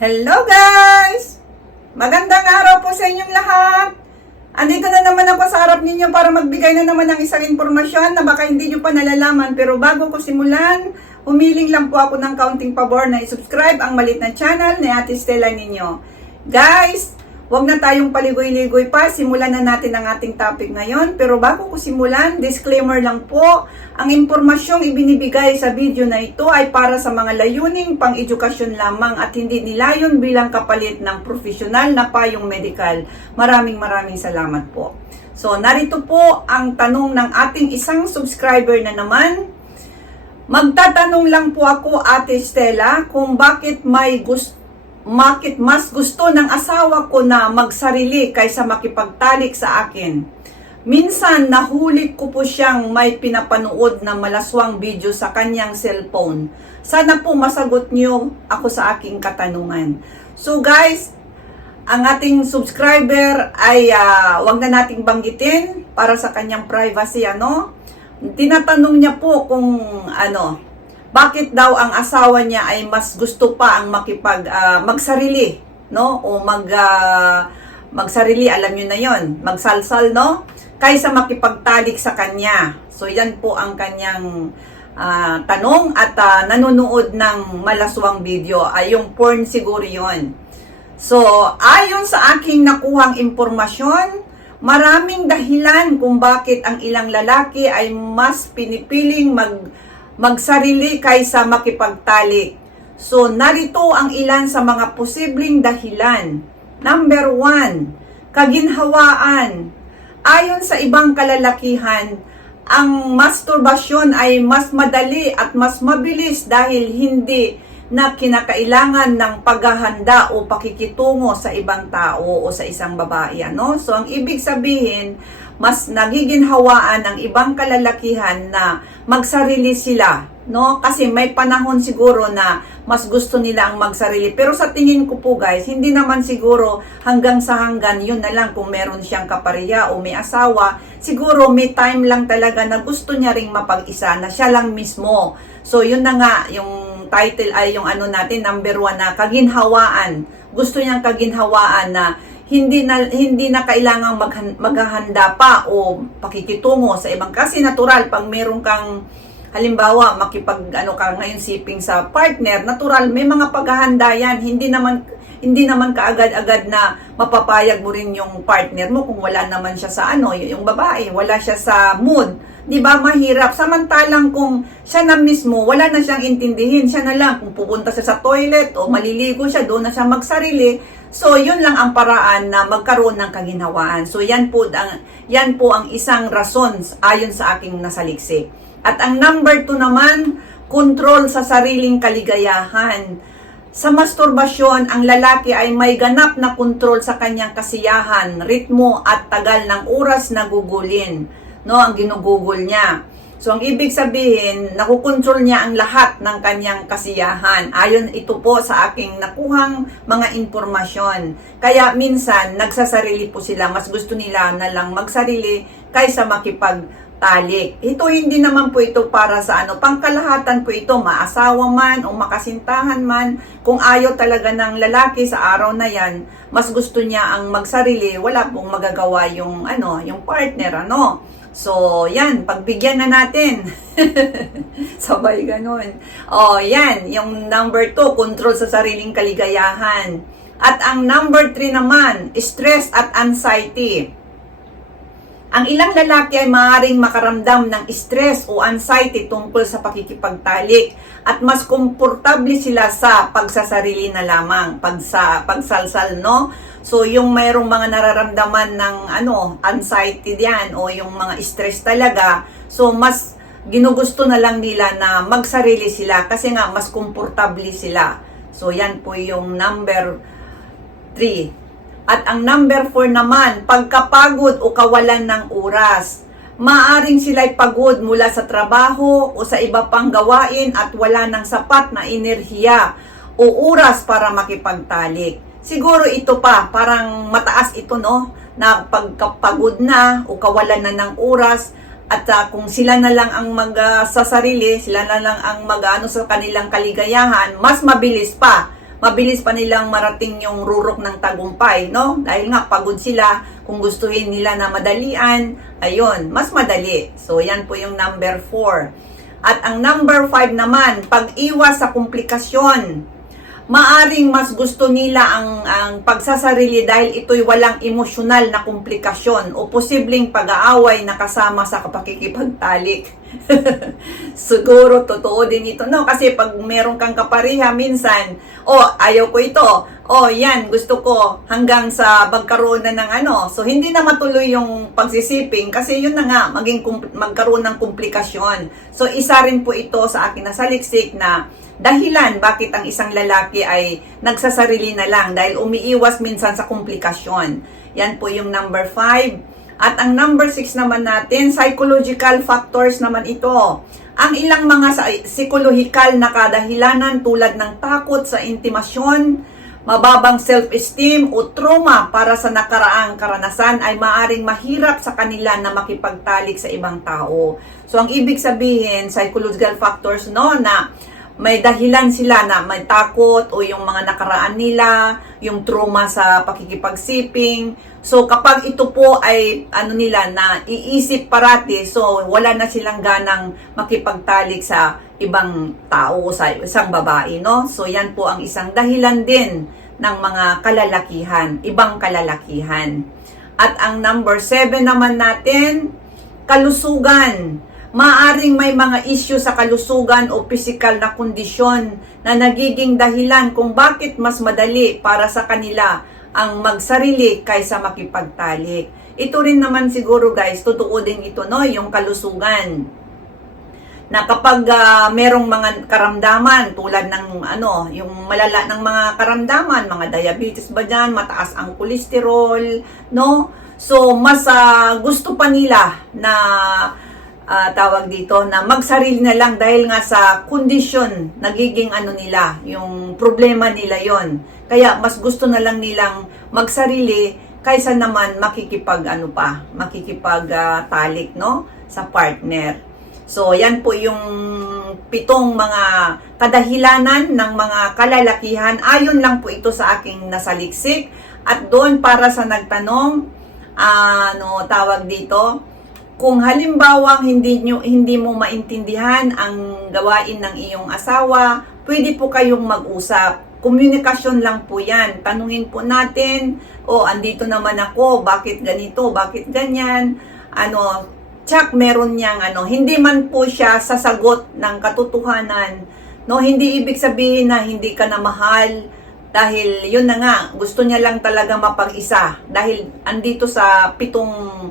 Hello guys! Magandang araw po sa inyong lahat! Andito na naman ako sa harap ninyo para magbigay na naman ng isang impormasyon na baka hindi nyo pa nalalaman pero bago ko simulan, humiling lang po ako ng kaunting pabor na i-subscribe ang malit na channel ni Ate Stella ninyo. Guys, Huwag na tayong paligoy-ligoy pa, simulan na natin ang ating topic ngayon. Pero bago ko simulan, disclaimer lang po, ang impormasyong ibinibigay sa video na ito ay para sa mga layuning pang-edukasyon lamang at hindi nilayon bilang kapalit ng profesional na payong medical. Maraming maraming salamat po. So, narito po ang tanong ng ating isang subscriber na naman. Magtatanong lang po ako, Ate Stella, kung bakit may gusto bakit mas gusto ng asawa ko na magsarili kaysa makipagtalik sa akin. Minsan nahuli ko po siyang may pinapanood na malaswang video sa kanyang cellphone. Sana po masagot niyo ako sa aking katanungan. So guys, ang ating subscriber ay uh, wag na nating banggitin para sa kanyang privacy ano. Tinatanong niya po kung ano, bakit daw ang asawa niya ay mas gusto pa ang makipag uh, magsarili, no? O mag uh, magsarili, alam niyo na 'yon, magsalsal, no? Kaysa makipagtalik sa kanya. So yan po ang kanyang uh, tanong at uh, nanonood ng malaswang video ay yung porn siguro 'yon. So, ayon sa aking nakuhang impormasyon, maraming dahilan kung bakit ang ilang lalaki ay mas pinipiling mag magsarili kaysa makipagtalik. So, narito ang ilan sa mga posibleng dahilan. Number one, kaginhawaan. Ayon sa ibang kalalakihan, ang masturbasyon ay mas madali at mas mabilis dahil hindi na kinakailangan ng paghahanda o pakikitungo sa ibang tao o sa isang babae. Ano? So, ang ibig sabihin, mas nagiginhawaan ng ibang kalalakihan na magsarili sila, no? Kasi may panahon siguro na mas gusto nila ang magsarili. Pero sa tingin ko po guys, hindi naman siguro hanggang sa hanggan yun na lang kung meron siyang kapareha o may asawa. Siguro may time lang talaga na gusto niya ring mapag-isa na siya lang mismo. So yun na nga yung title ay yung ano natin number one na kaginhawaan. Gusto niyang kaginhawaan na hindi na hindi na kailangang maghan, maghahanda pa o pakikitungo sa ibang kasi natural pag meron kang halimbawa makipag ano ka ngayon siping sa partner natural may mga paghahanda yan. Hindi naman hindi naman kaagad-agad na mapapayag mo rin yung partner mo kung wala naman siya sa ano yung babae wala siya sa mood 'di ba mahirap samantalang kung siya na mismo wala na siyang intindihin siya na lang kung pupunta siya sa toilet o maliligo siya doon na siya magsarili So, yun lang ang paraan na magkaroon ng kaginhawaan. So, yan po ang, yan po ang isang rason ayon sa aking nasaliksi. At ang number two naman, control sa sariling kaligayahan. Sa masturbasyon, ang lalaki ay may ganap na kontrol sa kanyang kasiyahan, ritmo at tagal ng oras na gugulin. No, ang ginugugol niya. So, ang ibig sabihin, nakukontrol niya ang lahat ng kanyang kasiyahan. Ayon ito po sa aking nakuhang mga impormasyon. Kaya minsan, nagsasarili po sila. Mas gusto nila na lang magsarili kaysa makipagtalik. Ito hindi naman po ito para sa ano, pangkalahatan po ito, maasawa man o makasintahan man. Kung ayaw talaga ng lalaki sa araw na yan, mas gusto niya ang magsarili, wala pong magagawa yung ano, yung partner, ano. So, yan, pagbigyan na natin. Sabay ganun. Oh, yan, yung number 2, control sa sariling kaligayahan. At ang number 3 naman, stress at anxiety. Ang ilang lalaki ay maaaring makaramdam ng stress o anxiety tungkol sa pakikipagtalik at mas komportable sila sa pagsasarili na lamang, pagsa, pagsalsal, no? So, yung mayroong mga nararamdaman ng ano, anxiety diyan o yung mga stress talaga, so mas ginugusto na lang nila na magsarili sila kasi nga mas komportable sila. So, yan po yung number 3. At ang number 4 naman, pagkapagod o kawalan ng oras. Maaring sila'y pagod mula sa trabaho o sa iba pang gawain at wala ng sapat na enerhiya o oras para makipagtalik siguro ito pa, parang mataas ito, no? Na pagkapagod na o kawalan na ng oras at uh, kung sila na lang ang magsasarili, uh, sila na lang ang mag-ano sa kanilang kaligayahan, mas mabilis pa mabilis pa nilang marating yung rurok ng tagumpay, no? Dahil nga pagod sila, kung gustuhin nila na madalian, ayun, mas madali. So, yan po yung number 4. At ang number 5 naman, pag-iwas sa komplikasyon. Maaring mas gusto nila ang, ang pagsasarili dahil ito'y walang emosyonal na komplikasyon o posibleng pag-aaway na kasama sa pakikipagtalik. Siguro totoo din ito, no? Kasi pag meron kang kapariha, minsan, oh, ayaw ko ito. Oh, yan, gusto ko hanggang sa magkaroon na ng ano. So, hindi na matuloy yung pagsisiping kasi yun na nga, maging magkaroon ng komplikasyon. So, isa rin po ito sa akin na saliksik na dahilan bakit ang isang lalaki ay nagsasarili na lang dahil umiiwas minsan sa komplikasyon. Yan po yung number 5. At ang number 6 naman natin, psychological factors naman ito. Ang ilang mga psychological na kadahilanan tulad ng takot sa intimasyon, mababang self-esteem o trauma para sa nakaraang karanasan ay maaring mahirap sa kanila na makipagtalik sa ibang tao. So ang ibig sabihin, psychological factors no na may dahilan sila na may takot o yung mga nakaraan nila, yung trauma sa pakikipagsiping. So kapag ito po ay ano nila na iisip parati, so wala na silang ganang makipagtalik sa ibang tao o sa isang babae, no? So yan po ang isang dahilan din ng mga kalalakihan, ibang kalalakihan. At ang number 7 naman natin, kalusugan. Maaring may mga issue sa kalusugan o physical na kondisyon na nagiging dahilan kung bakit mas madali para sa kanila ang magsarili kaysa makipagtalik. Ito rin naman siguro guys, totoo din ito no, yung kalusugan. Na kapag ah, merong mga karamdaman tulad ng ano, yung malala ng mga karamdaman, mga diabetes ba dyan, mataas ang kolesterol, no? So, mas ah, gusto pa nila na ah, tawag dito na magsarili na lang dahil nga sa kondisyon nagiging ano nila, yung problema nila yon. Kaya mas gusto na lang nilang magsarili kaysa naman makikipag ano pa, makikipag ah, talik no sa partner. So, yan po yung pitong mga kadahilanan ng mga kalalakihan. Ayon lang po ito sa aking nasaliksik. At doon para sa nagtanong, ano tawag dito, kung halimbawang hindi nyo, hindi mo maintindihan ang gawain ng iyong asawa, pwede po kayong mag-usap. Komunikasyon lang po yan. Tanungin po natin, o andito naman ako, bakit ganito, bakit ganyan, ano, tsak meron niyang ano, hindi man po siya sasagot ng katotohanan. No, hindi ibig sabihin na hindi ka na mahal dahil yun na nga, gusto niya lang talaga mapag-isa dahil andito sa pitong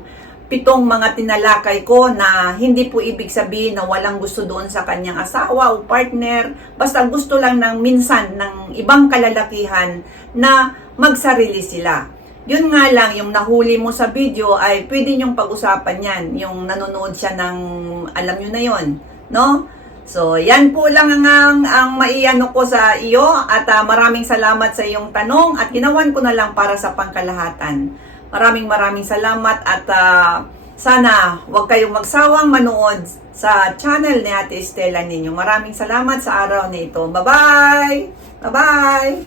pitong mga tinalakay ko na hindi po ibig sabihin na walang gusto doon sa kanyang asawa o partner. Basta gusto lang ng minsan ng ibang kalalakihan na magsarili sila. Yun nga lang, yung nahuli mo sa video ay pwede niyong pag-usapan yan. Yung nanonood siya ng, alam nyo na yon no? So, yan po lang ang, ang, ang maiano ko sa iyo at ah, maraming salamat sa iyong tanong at ginawan ko na lang para sa pangkalahatan. Maraming maraming salamat at ah, sana huwag kayong magsawang manood sa channel ni Ate Estela ninyo. Maraming salamat sa araw na ito. Bye-bye! Bye-bye!